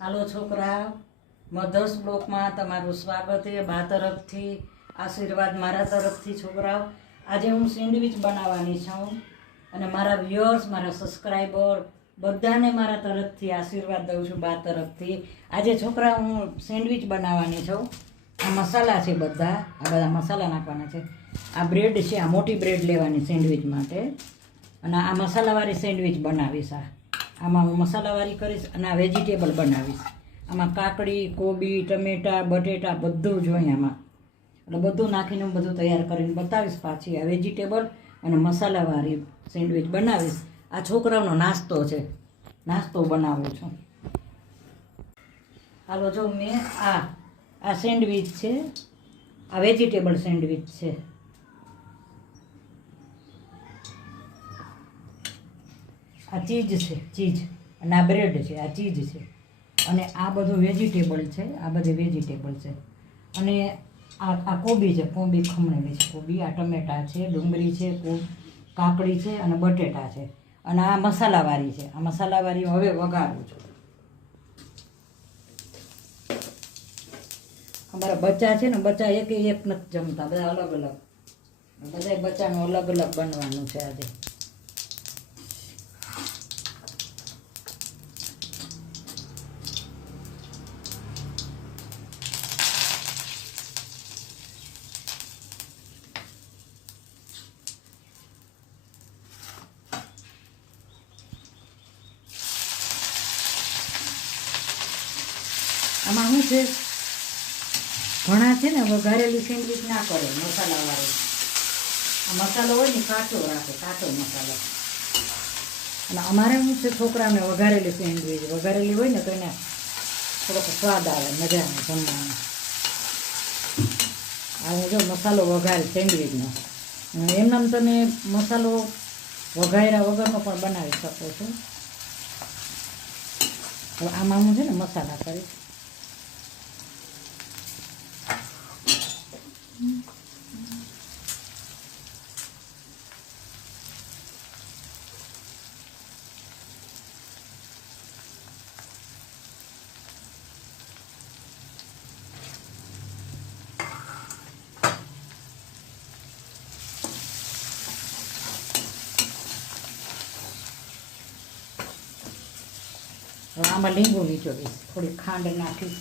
હાલો છોકરા, મધર્સ બ્લોકમાં તમારું સ્વાગત છે. બા તરફથી આશીર્વાદ, મારા તરફથી છોકરાઓ. આજે હું સેન્ડવિચ બનાવવાની છું અને મારા વ્યુઅર્સ, મારા સબસ્ક્રાઈબર બધાને મારા તરફથી આશીર્વાદ દઉં છું, બા તરફથી. આજે છોકરા હું સેન્ડવિચ બનાવવાની છું. આ મસાલા છે બધા, આ બધા મસાલા નાખવાના છે. આ બ્રેડ છે, આ મોટી બ્રેડ લેવાની સેન્ડવિચ માટે, અને આ મસાલાવાળી સેન્ડવિચ બનાવીશ. આમાં હું મસાલાવાળી કરીશ અને આ વેજીટેબલ બનાવીશ. આમાં કાકડી, કોબી, ટમેટા, બટેટા બધું જ હોય આમાં, એટલે બધું નાખીને હું બધું તૈયાર કરીને બતાવીશ. પાછી આ વેજીટેબલ અને મસાલાવાળી સેન્ડવિચ બનાવીશ. આ છોકરાઓનો નાસ્તો છે, નાસ્તો બનાવું છું. હાલો જો મેં આ સેન્ડવિચ છે, આ વેજીટેબલ સેન્ડવિચ છે. આ ચીઝ છે, ચીઝ, અને આ બ્રેડ છે, આ ચીઝ છે, અને આ બધું વેજીટેબલ છે, આ બધી વેજીટેબલ છે. અને આ કોબી છે, કોબી ખમણેલી છે કોબી, આ ટમેટા છે, ડુંગળી છે, કાકડી છે અને બટેટા છે. અને આ મસાલાવાળી છે, આ મસાલાવાળી હવે વઘારું છું. અમારા બચ્ચા છે ને, બચ્ચા એક નથી જમતા, બધા અલગ અલગ, બધા બચ્ચાનું અલગ અલગ બનવાનું છે આજે. આમાં શું છે, ઘણા છે ને વઘારેલી સેન્ડવિચ ના કરે મસાલાવાળી. આ મસાલો હોય ને કાચો રાખે, કાચો મસાલો. અને અમારે શું છે, છોકરાને વઘારેલી સેન્ડવિચ, વઘારેલી હોય ને તો એને થોડોક સ્વાદ આવે, મજા આવે જમવાનો. આ જો મસાલો વઘારે સેન્ડવિચનો, એમનામ તમે મસાલો વઘાર્યા વગરનો પણ બનાવી શકો છો. હવે આમાં હું છે ને મસાલા કરીશ. હવે આમાં લીંબુ નીચોવીશ, થોડી ખાંડ નાખીશ,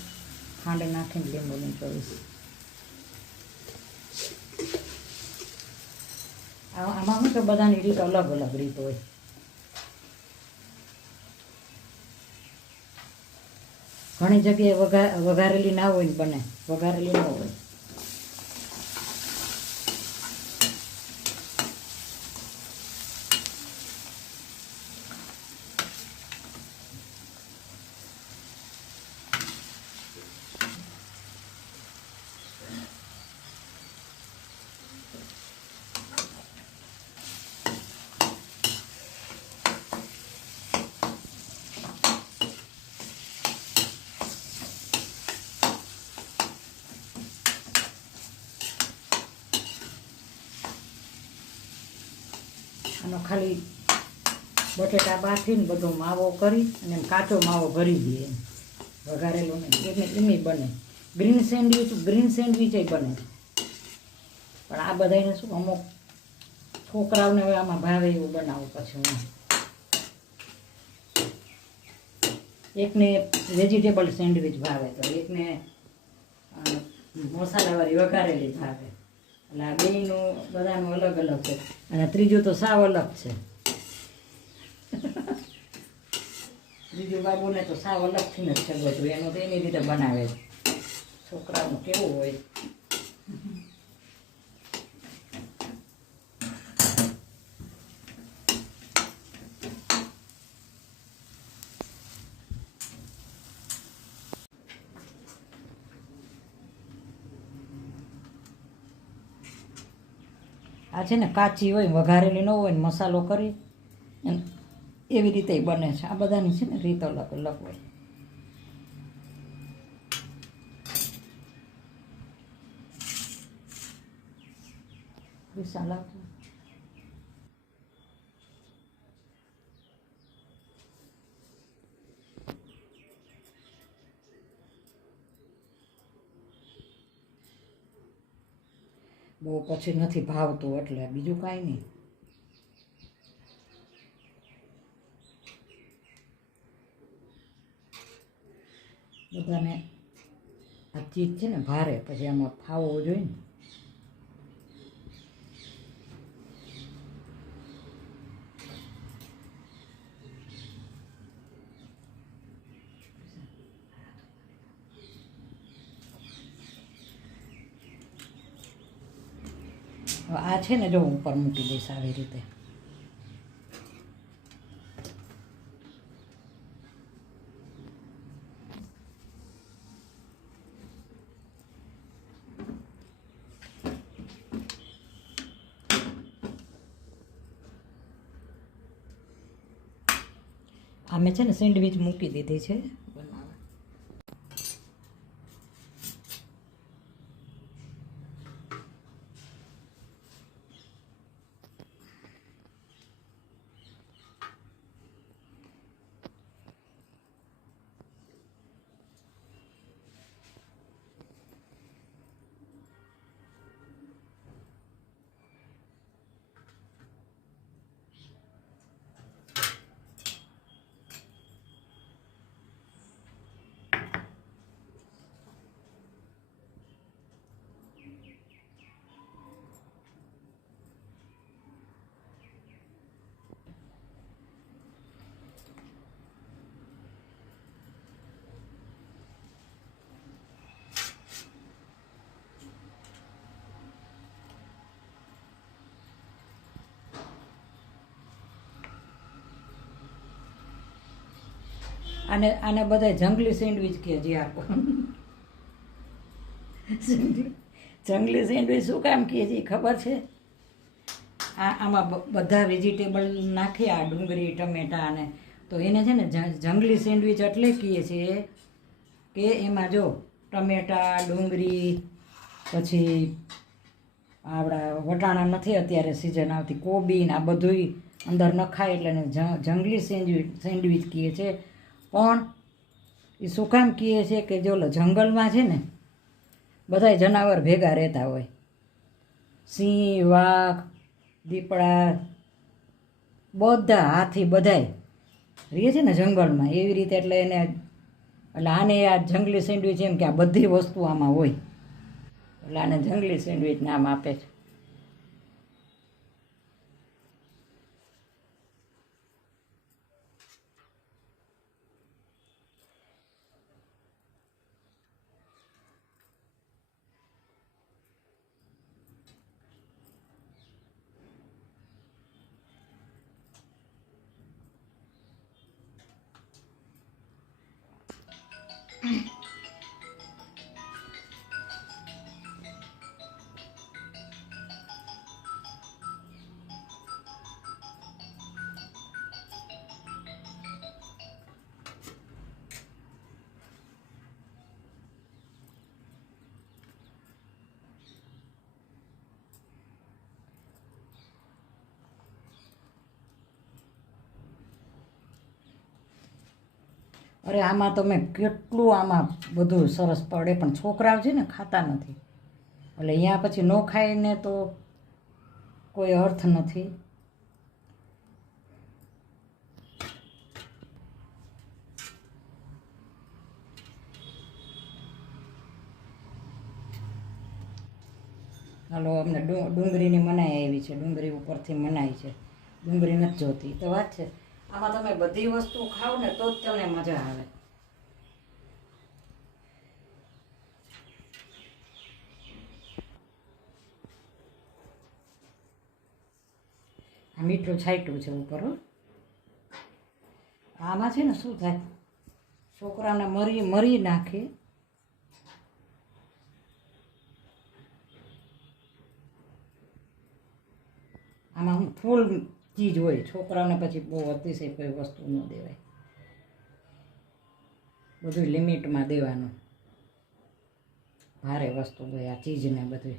ખાંડ નાખીને લીંબુ નીચોવીશ. આમાં શું કે બધાની રીત અલગ અલગ રીત હોય. ઘણી જગ્યાએ વઘારેલી ના હોય ને બને, વઘારેલી ન હોય. આનો ખાલી બટેટા બાફીને બધો માવો કરી અને કાચો માવો ભરી દઈએ, વઘારેલો ને એટલે એમ બને. ગ્રીન સેન્ડવિચ બને. પણ આ બધાને શું, અમુક છોકરાઓને હવે આમાં ભાવે એવું બનાવું. પછી હું એકને વેજીટેબલ સેન્ડવિચ ભાવે, તો એકને મસાલાવાળી વઘારેલી ભાવે. એટલે આ બેયનું બધાનું અલગ અલગ છે. અને ત્રીજું તો સાવ અલગ છે. ત્રીજું બાબુને તો સાવ અલગથી જ છે બધું, એનું તો એની રીતે બનાવે છે. છોકરાઓનું કેવું હોય. આ છે ને કાચી હોય, વઘારેલી ન હોય ને મસાલો કરી એવી રીતે બને છે. આ બધાની છે ને રીત અલગ અલગ હોય. વિશાલ બહુ પછી નથી ભાવતું એટલે બીજું કાંઈ નહીં. બધાને આ ચીજ છે ને ભારે, પછી આમાં ફાવવો જોઈએ ને. આ છે ને જો ઉપર મૂકી દઈશ આવી રીતે. આ મેં છે ને સેન્ડવીચ મૂકી દીધી છે બનાવવા. આને બધા જંગલી સેન્ડવીચ કહે જે આપો. જંગલી સેન્ડવીચ શું કામ કહે છે ખબર છે? આમાં બધા વેજીટેબલ નાખી, આ ડુંગળી ટમેટા અને તો એને છે ને જંગલી સેન્ડવીચ એટલે કહે છે કે એમાં જો ટમેટા ડુંગળી પછી આપણા વટાણા નથી અત્યારે સિઝન આવતી, કોબી ને આ બધુંય અંદર નખાય એટલે એને જંગલી સેન્ડવીચ કહે છે. પણ એ શું કામ કહે છે કે જો જંગલમાં છે ને બધાય જનાવર ભેગા રહેતા હોય, સિંહ વાઘ દીપડા બધા હાથી બધાય રહે છે ને જંગલમાં, એવી રીતે એટલે એને એટલે આને આ જંગલી સેન્ડવીચ એમ કે આ બધી વસ્તુ આમાં હોય એટલે આને જંગલી સેન્ડવીચ નામ આપે છે. અરે આમાં તમે કેટલું આમાં બધું સરસ પડે, પણ છોકરાઓ છે ને ખાતા નથી એટલે અહીંયા પછી ન ખાઈને તો કોઈ અર્થ નથી. હાલો અમને ડુંગળીની મનાઈ આવી છે, ડુંગળી ઉપરથી મનાઈ છે, ડુંગળી નથી જોતી તો વાત છે. આમાં તમે બધી વસ્તુ ખાઓ ને તો જ તમને મજા આવે. આ મીઠું છાંટ્યું છે ઉપર. આમાં છે ને શું થાય, છોકરાને મરી નાખે આમાં હું ફૂલ ચીજ હોય, છોકરાઓને પછી બહુ અતિશય કોઈ વસ્તુ ન દેવાય, બધું લિમિટમાં દેવાનું. ભારે વસ્તુ હોય આ ચીજને બધું.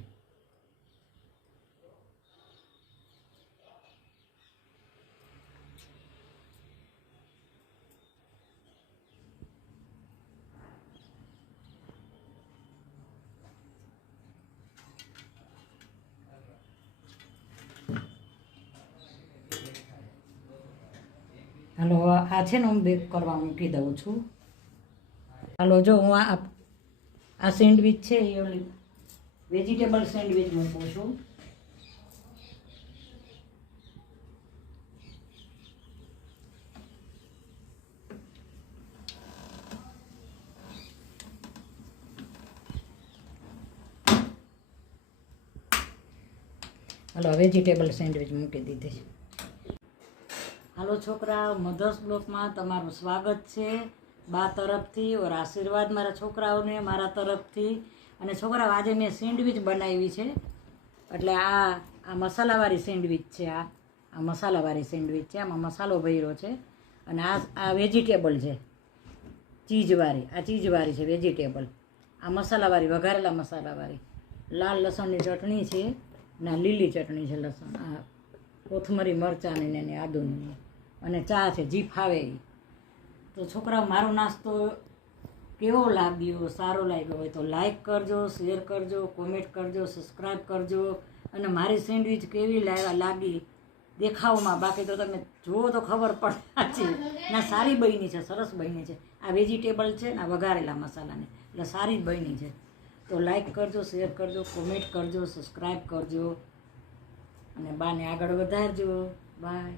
હાલો આ છે ને હું બેક કરવા મૂકી દઉં છું. હાલો જો હું આ સેન્ડવિચ છે એ ઓલી વેજીટેબલ સેન્ડવિચ મૂકું છું. હાલો વેજીટેબલ સેન્ડવિચ મૂકી દીધી. હાલો છોકરા, મધર્સ બ્લોકમાં તમારું સ્વાગત છે બા તરફથી ઓર આશીર્વાદ મારા છોકરાઓને મારા તરફથી. અને છોકરાઓ આજે મેં સેન્ડવિચ બનાવી છે એટલે આ મસાલાવાળી સેન્ડવિચ છે. આ મસાલાવાળી સેન્ડવિચ છે, આમાં મસાલો ભર્યો છે. અને આ વેજીટેબલ છે ચીઝવાળી, આ ચીઝવાળી છે વેજીટેબલ. આ મસાલાવાળી વઘારેલા મસાલાવાળી લાલ લસણની ચટણી છે ને આ લીલી ચટણી છે લસણ, આ કોથમરી મરચાંની ને એની આદુની, અને ચા છે જી ફાવે એ. તો છોકરાઓ મારો નાસ્તો કેવો લાગ્યો, સારો લાગ્યો હોય તો લાઈક કરજો, શેર કરજો, કોમેન્ટ કરજો, સબસ્ક્રાઈબ કરજો. અને મારી સેન્ડવિચ કેવી લાગી દેખાવમાં, બાકી તો તમે જુઓ તો ખબર પડે ના સારી બની છે, સરસ બની છે. આ વેજીટેબલ છે ને આ વઘારેલા મસાલાને એટલે સારી જ બની છે. તો લાઈક કરજો, શેર કરજો, કોમેન્ટ કરજો, સબસ્ક્રાઈબ કરજો અને બાને આગળ વધારજો. બાય.